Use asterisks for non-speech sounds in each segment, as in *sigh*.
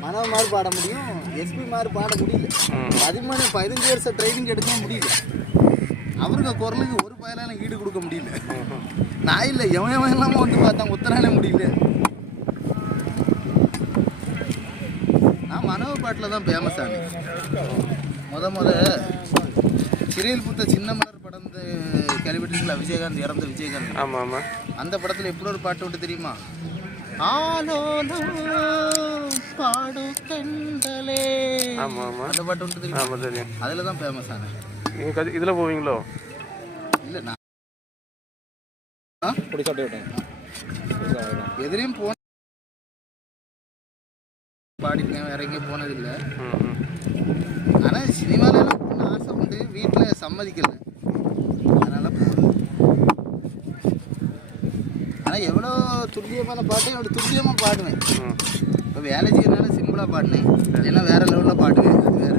மனோ மாதிரி பாட முடியும் எஸ்பி மாதிரி பாட முடியல. பதிமூணு பதினஞ்சு வருஷம் ட்ரைனிங் எடுக்க முடியல. அவருக்கு குரலுக்கு ஒரு பயலால ஈடு கொடுக்க முடியல. நான் இல்லை எவன் எவன் இல்லாம வந்து பார்த்தான் உத்தராலே முடியல. நான் மனோ பாட்டில் தான் ஃபேமஸ் ஆனேன் முத முத சிறையில் புத்த சின்ன மலர் படம் கேள்விப்பட்டீங்களா விஜயகாந்த் இறந்த விஜயகாந்த். ஆமாம் ஆமாம் அந்த படத்துல எப்படி ஒரு பாட்டு விட்டு தெரியுமா? ஆலோலம் பாடு கண்டலே ஆமாம் ஆமாம் அந்த பாட்டு விட்டு தெரியுமா? ஆமாம் தெரியும். அதுல தான் ஃபேமஸ் ஆனேன். நீங்கள் கதி இதில் போவீங்களோ? இல்ல நான் பிடிச்சாட்டே விட்டேன் எதிரையும் போன பாடிருக்கேன் வேற எங்கேயும் போனதில்லை. ஆனா போகணும்னு ஆசை உண்டு வீட்டுல சம்மதிக்கல. அதனால ஆனா எவ்வளோ துல்லியமான பாட்டு என்னோட துல்லியமா பாடுவேன். இப்போ வேலை செய்யறதுனால சிம்பிளா பாடினேன் இல்லைன்னா வேற லெவலில் பாடுவேன் அது வேற.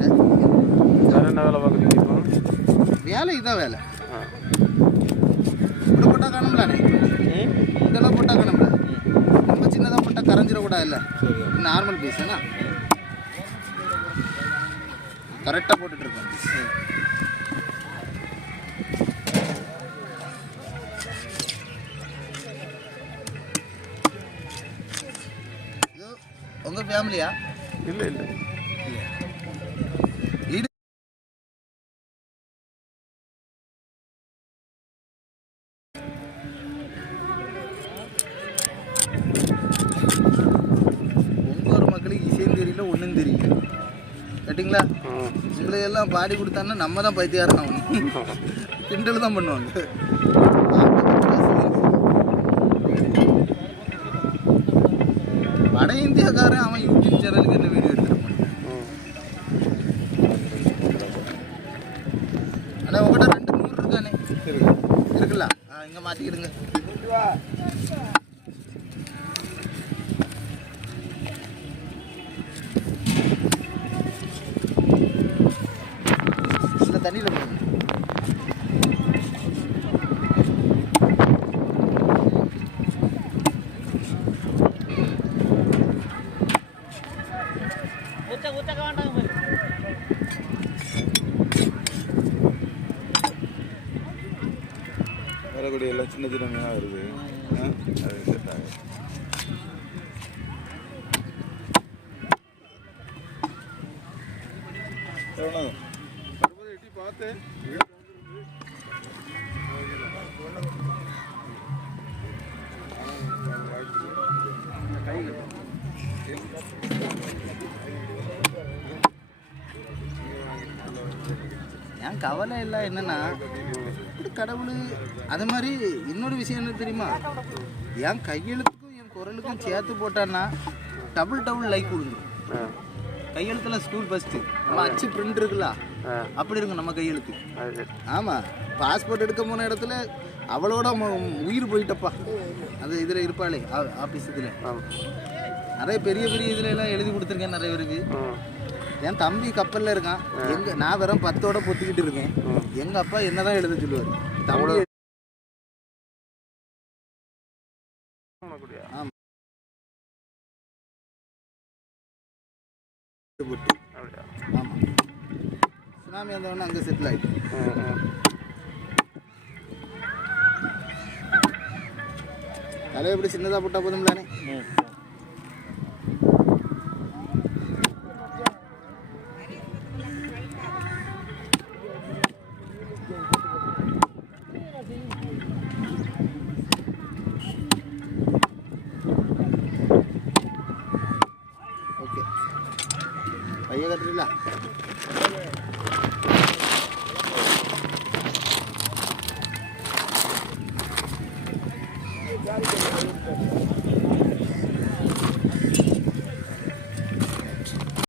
வேறு என்ன வேலை பார்க்குறீங்க இப்போ? வேலை இதுதான் வேலை. இப்படி போட்டால் காணும்லானே இதெல்லாம் போட்டால் காணும்ல? ரொம்ப சின்னதாக போட்டால் கரைஞ்சிடக்கூடாது இல்லை நார்மல் பீஸ் கரெக்டாக போட்டுட்டு உங்க ஃபேமிலியா இல்லை இல்லை. ஒரு மக்களுக்கு இசையும் தெரியல ஒன்றும் தெரியல. கேட்டிங்களா? உங்களை எல்லாம் பாடி கொடுத்தாங்கன்னா நம்ம தான் பைத்தியாரம் ஆகணும். *laughs* கிண்டல் தான் பண்ணுவாங்க. வட இந்தியாக்காரன் அவன் யூடியூப் சேனலுக்கு என்ன வீடியோ எடுத்துருப்பான் ஆனால் உங்கள்கிட்ட ரெண்டு நூறு இருக்கானே. இருக்குல்ல? ஆ இங்கே மாற்றிக்கிடுங்க வரக்கூடிய எல்லாம் சின்ன சின்ன மீனாக வருது. அது செட் ஆகும் எவ்வளோ? எட்டி பார்த்தேன் என் கவலை இல்லை என்னன்னா கடவுள் அது மாதிரி இன்னொரு விஷயம் என்ன தெரியுமா? என் கையெழுத்துக்கும் என் குரலுக்கும் சேர்த்து போட்டான்னா டபுள் டபுள் லைக் விழுந்துரும் ஆ. கையெழுத்துல ஸ்கூல் ஃபஸ்ட்டு நம்ம அச்சு பிரிண்ட் இருக்குல்ல அப்படி இருக்கும் நம்ம கையெழுத்து. ஆமாம் பாஸ்போர்ட் எடுக்க போன இடத்துல அவளோட உயிர் போயிட்டப்பா. அது இதில் இருப்பாளே ஆஃபீஸ் இதில். நிறைய பெரிய பெரிய இதில் எல்லாம் எழுதி கொடுத்துருக்கேன் நிறைய பேருக்கு. என் தம்பி கப்பலில் இருக்கான். எங்க நான் வெறும் பத்தோட பொத்திக்கிட்டு இருக்கேன். எங்க அப்பா என்னதான் எழுத சொல்லுவார்? அப்படியா? ஆமாம் சுனாமி வந்தவொடனே அங்கே செட்டில் ஆகிட்டு தலை எப்படி சின்னதாக போட்டால் போதும்லானே? Ayun ka nila.